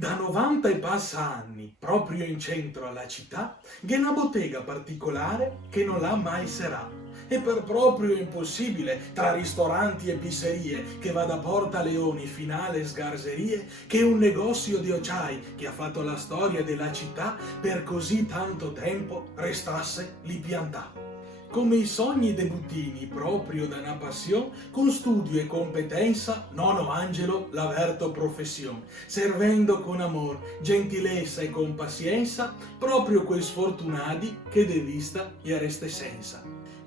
Da 90 e passa anni, proprio in centro alla città, c'è una bottega particolare che non l'ha mai serà. E per proprio impossibile, tra ristoranti e pizzerie, che va da Porta Leoni fino alle sgarzerie, che un negozio di occiai che ha fatto la storia della città per così tanto tempo restasse lì piantato. Come i sogni dei buttini, proprio da una passione, con studio e competenza, nono Angelo l'averto professione, servendo con amor, gentilezza e con pazienza, proprio quei sfortunati che de vista gli reste senza.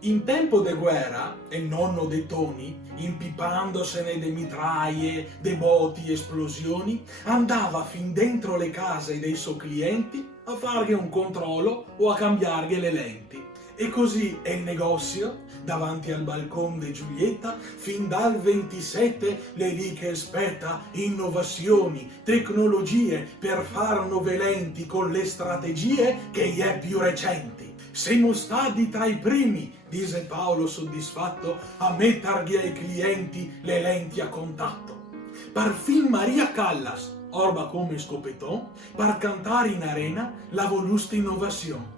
In tempo de guerra, il nonno dei Toni, impipandosene de mitraie, de boti, esplosioni, andava fin dentro le case dei suoi clienti a fargli un controllo o a cambiargli le lenti. E così è il negozio, davanti al balcone di Giulietta, fin dal 27 le lì che aspetta innovazioni, tecnologie per far nuove lenti con le strategie che gli è più recenti. Siamo stati tra i primi, disse Paolo soddisfatto, a mettergli ai clienti le lenti a contatto. Parfin Maria Callas, orba come scopeton, per cantare in arena la volusta innovazione.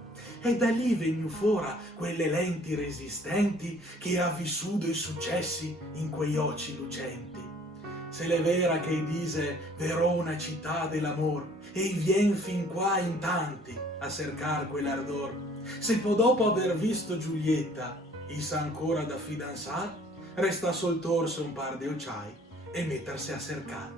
E da lì venne fuori quelle lenti resistenti che ha vissuto i successi in quei occhi lucenti. Se l'è vera che dise Verona città dell'amor e vien fin qua in tanti a cercar quell'ardor. Se poi dopo aver visto Giulietta i sa ancora da fidanzar, resta sol torso un par di occiai e mettersi a cercar.